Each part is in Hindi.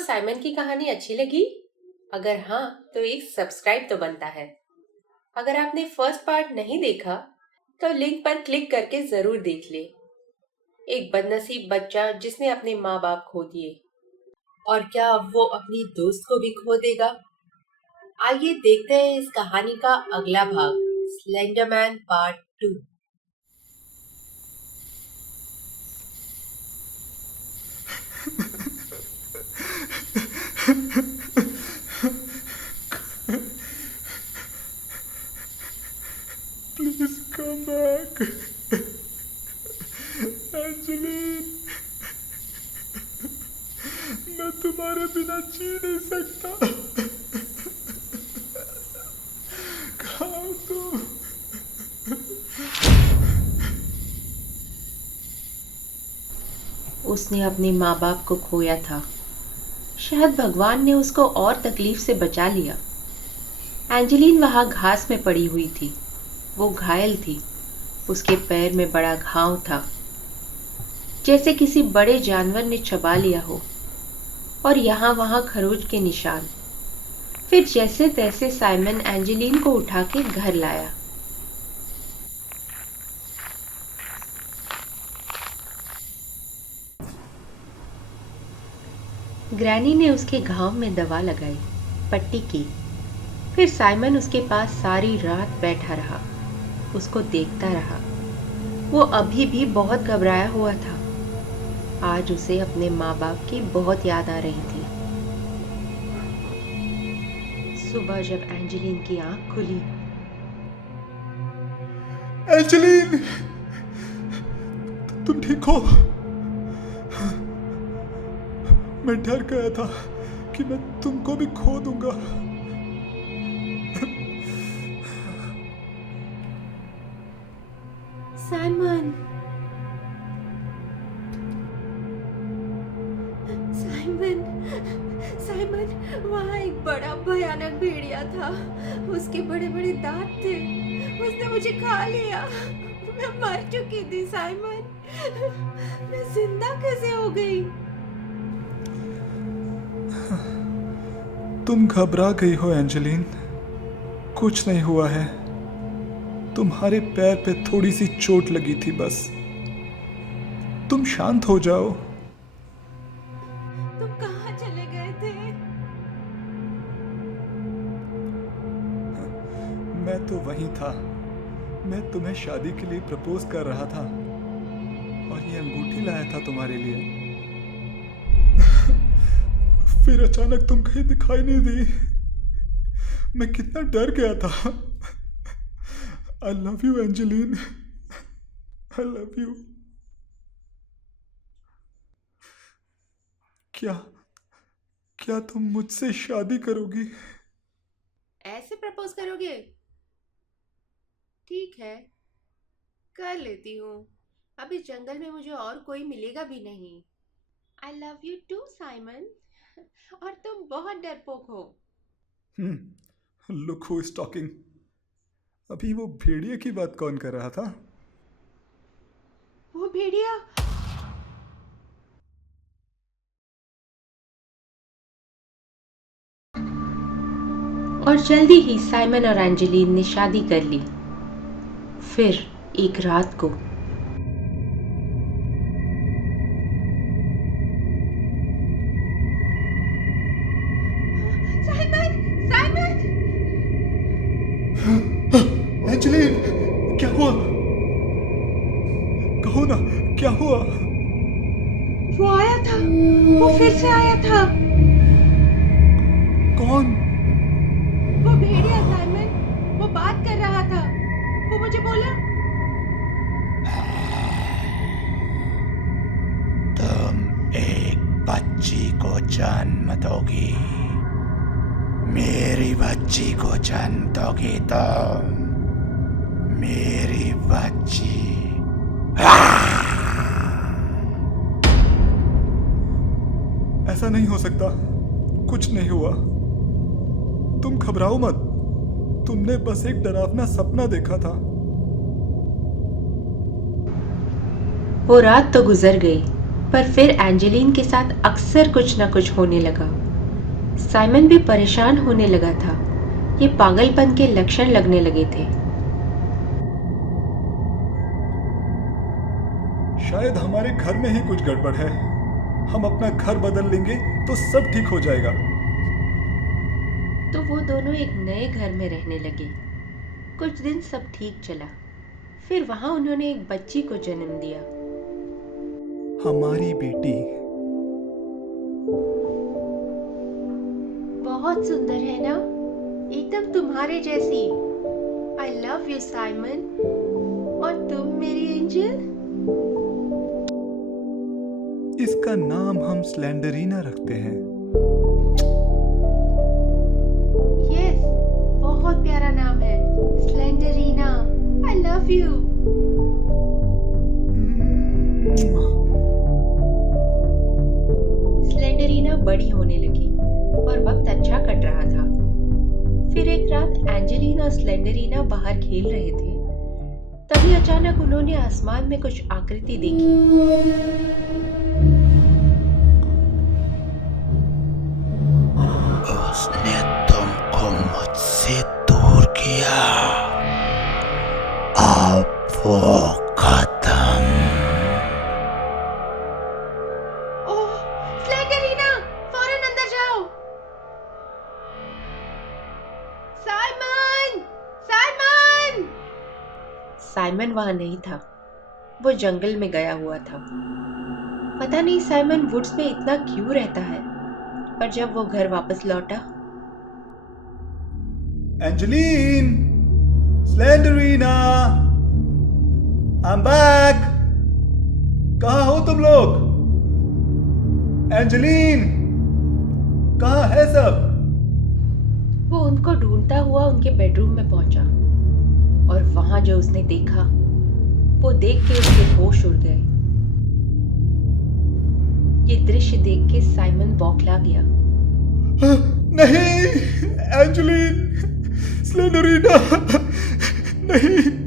साइमन की कहानी अच्छी लगी? अगर हाँ, तो एक सब्सक्राइब तो बनता है। अगर आपने फर्स्ट पार्ट नहीं देखा, तो लिंक पर क्लिक करके जरूर देख ले। एक बदनसीब बच्चा जिसने अपने माँ बाप खो दिए, और क्या अब वो अपनी दोस्त को भी खो देगा? आइए देखते हैं इस कहानी का अगला भाग, Slenderman part 2। Please come back. Angeline, मैं तुम्हारे बिना जी नहीं सकता। कहाँ हो तुम? उसने अपने माँ बाप को खोया था। शायद भगवान ने उसको और तकलीफ से बचा लिया। एंजेलिन वहां घास में पड़ी हुई थी। वो घायल थी। उसके पैर में बड़ा घाव था, जैसे किसी बड़े जानवर ने चबा लिया हो, और यहाँ वहां खरोच के निशान। फिर जैसे तैसे साइमन एंजेलिन को उठा के घर लाया। ग्रैनी ने उसके घाव में दवा लगाई, पट्टी की। फिर साइमन उसके पास सारी रात बैठा रहा, उसको देखता रहा। वो अभी भी बहुत घबराया हुआ था। आज उसे अपने माँ बाप की बहुत याद आ रही थी। सुबह जब एंजेलिन की आंख खुली, एंजेलिन, तुम ठीक हो? मैं डर गया था कि मैं तुमको भी खो दूंगा। साइमन, साइमन, साइमन, वहाँ एक बड़ा भयानक भेड़िया था। उसके बड़े बड़े दांत थे। उसने मुझे खा लिया। मैं मर चुकी थी साइमन। मैं जिंदा कैसे हो गई? तुम घबरा गई हो एंजेलिन। कुछ नहीं हुआ है। तुम्हारे पैर पे थोड़ी सी चोट लगी थी बस। तुम शांत हो जाओ। तुम कहाँ चले गए थे? मैं तो वहीं था। मैं तुम्हें शादी के लिए प्रपोज कर रहा था, और ये अंगूठी लाया था तुम्हारे लिए। फिर अचानक तुम कहीं दिखाई नहीं दी। मैं कितना डर गया था। आई love you Angeline, I love you. क्या क्या तुम मुझसे शादी करोगी? ऐसे प्रपोज करोगे? ठीक है, कर लेती हूँ। अब इस जंगल में मुझे और कोई मिलेगा भी नहीं। I love you too Simon. और तुम बहुत डरपोक हो। Look who is talking. अभी वो भेड़िए की बात कौन कर रहा था? वो भेड़िया। और जल्दी ही साइमन और एंजेलिन ने शादी कर ली। फिर एक रात को साइमन, साइमन! एंजेलिन, क्या हुआ? कहो ना, क्या हुआ? वो आया था। वो फिर से आया था। कौन? वो भेड़िया साइमन। वो बात कर रहा था। वो मुझे बोला, तुम एक बच्ची को जन्म दोगी। मेरी बच्ची को जन्म दोगी तुम। मेरी बच्ची। ऐसा नहीं हो सकता। कुछ नहीं हुआ। तुम घबराओ मत। तुमने बस एक डरावना सपना देखा था। वो रात तो गुजर गई, पर फिर एंजेलिन के साथ अक्सर कुछ न कुछ होने लगा। साइमन भी परेशान होने लगा था। ये पागलपन के लक्षण लगने लगे थे। शायद हमारे घर में ही कुछ गड़बड़ है। हम अपना घर बदल लेंगे तो सब ठीक हो जाएगा। तो वो दोनों एक नए घर में रहने लगे। कुछ दिन सब ठीक चला। फिर वहां उन्होंने एक बच्ची को जन्म दिया। हमारी बेटी। बहुत सुंदर है ना, एकदम तुम्हारे जैसी। आई लव यू साइमन। और तुम मेरी एंजल। इसका नाम हम स्लेंडरीना रखते हैं। यस, बहुत प्यारा नाम है, Slendrina. I love you. Slendrina बड़ी होने लगी और वक्त अच्छा कट रहा था। फिर एक रात एंजेलिना और स्लेंडरीना बाहर खेल रहे थे। तभी अचानक उन्होंने आसमान में कुछ आकृति देखी। उसने तुमको मुझसे दूर किया, अब वो खत्म। ओह, स्लेंडरीना, फौरन अंदर जाओ। साइमन! साइमन! साइमन वहां नहीं था। वो जंगल में गया हुआ था। पता नहीं साइमन वुड्स में इतना क्यों रहता है। पर जब वो घर वापस लौटा, Angeline, Slendrina, I am back. कहाँ हो तुम लोग? एंजेलिन, कहाँ है सब? वो उनको ढूंढता हुआ उनके बेडरूम में पहुंचा। और वहां जो उसने देखा, वो देख के उसके होश उड़ गए। ये दृश्य देख के साइमन बौखला गया। नहीं, एंजेलिन, स्लेंडरीना, नहीं।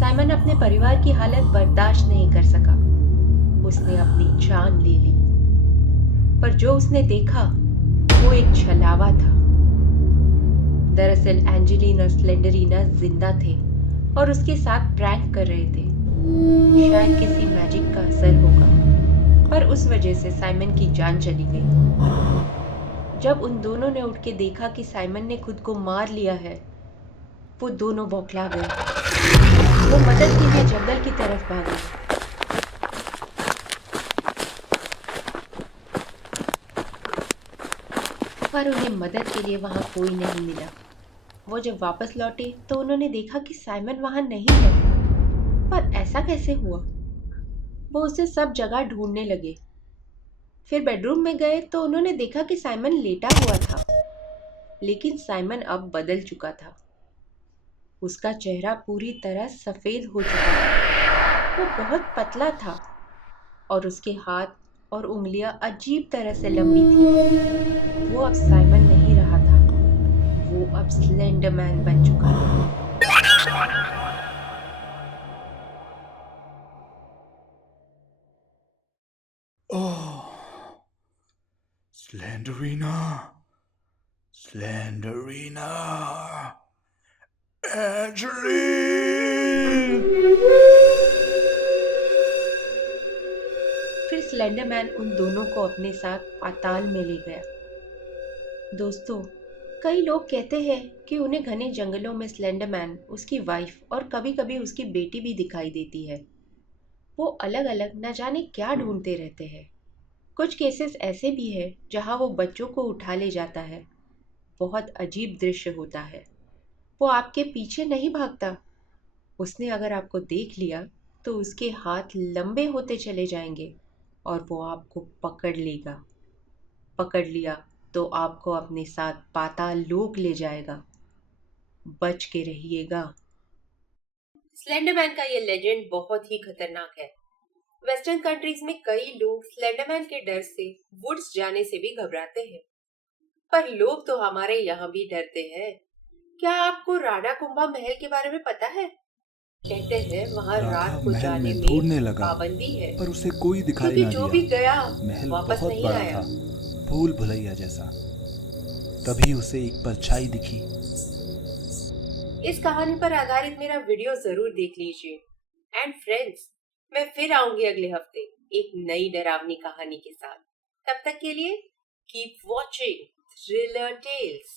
साइमन अपने परिवार की हालत बर्दाश्त नहीं कर सका। उसने अपनी जान ले ली। पर जो उसने देखा वो एक छलावा था। दरअसल एंजेलिना और स्लेंडरीना जिंदा थे और उसके साथ प्रैंक कर रहे थे। शायद किसी मैजिक का असर होगा, पर उस वजह से साइमन की जान चली गई। जब उन दोनों ने उठ के देखा कि साइमन ने खुद को मार लिया है, वो दोनों बौखला गए। वो मदद के लिए जंगल की तरफ भागे। पर उन्हें मदद के लिए वहां कोई नहीं मिला। वो जब वापस लौटे तो उन्होंने देखा कि साइमन वहां नहीं है। पर ऐसा कैसे हुआ? वो उसे सब जगह ढूंढने लगे। फिर बेडरूम में गए तो उन्होंने देखा कि साइमन लेटा हुआ था। लेकिन साइमन अब बदल चुका था। उसका चेहरा पूरी तरह सफेद हो चुका था। वो बहुत पतला था और उसके हाथ और उंगलियां अजीब तरह से लंबी थी। वो अब साइमन नहीं रहा था। वो अब स्लेंडरमैन बन चुका था। ओह, स्लेंडरीना, स्लेंडरीना, एंजेलिन। फिर स्लेंडरमैन उन दोनों को अपने साथ पाताल में ले गया। दोस्तों, कई लोग कहते हैं कि उन्हें घने जंगलों में स्लेंडरमैन, उसकी वाइफ और कभी-कभी उसकी बेटी भी दिखाई देती है। वो अलग-अलग न जाने क्या ढूंढते रहते हैं। कुछ केसेस ऐसे भी हैं जहां वो बच्चों को उठा ले जाता है। बहुत अजीब दृश्य होता है। वो आपके पीछे नहीं भागता। उसने अगर आपको देख लिया तो उसके हाथ लंबे होते चले जाएंगे और वो आपको पकड़ लेगा। पकड़ लिया तो आपको अपने साथ पाताल लोक ले जाएगा। बच के रहिएगा। स्लेंडरमैन का ये लेजेंड बहुत ही खतरनाक है। वेस्टर्न कंट्रीज में कई लोग स्लेंडरमैन के डर से वुड्स जाने से भी घबराते हैं, पर लोग तो हमारे यहाँ भी डरते हैं। क्या आपको राणा कुंभा महल के बारे में पता है? कहते हैं वहाँ राधा रात को महल जाने में में ढूंढने लगा, पाबंदी है, पर उसे कोई दिखाई क्योंकि ना जो भी दिया। गया महल वापस बहुत नहीं बड़ा आया। था, भूल भुलैया जैसा। तभी उसे एक परछाई दिखी। इस कहानी पर आधारित मेरा वीडियो जरूर देख लीजिए। एंड फ्रेंड्स, मैं फिर आऊंगी अगले हफ्ते एक नई डरावनी कहानी के साथ। तब तक के लिए कीप वॉचिंग थ्रिलर टेल्स।